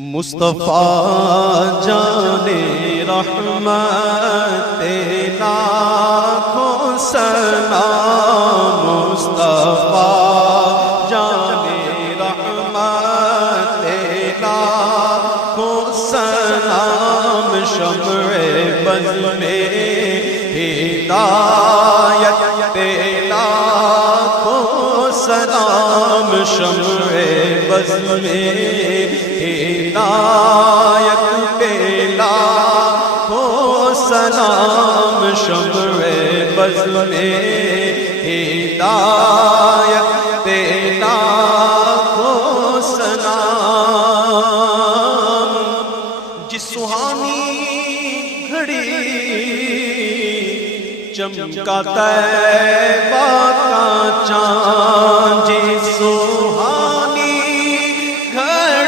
मुस्तफा जाने रहमत लाखों सलाम। मुस्तफा जाने रहमत लाखों सलाम। शम्ए बज़्म में हिदायत लाखों सलाम। शम्ए बज़्म में हिदायत पे लाखों सलाम। शम्ए बज़्म में हिदायत पे लाखों सलाम। जिस सुहानी घड़ी चमका तैबा का चाँद,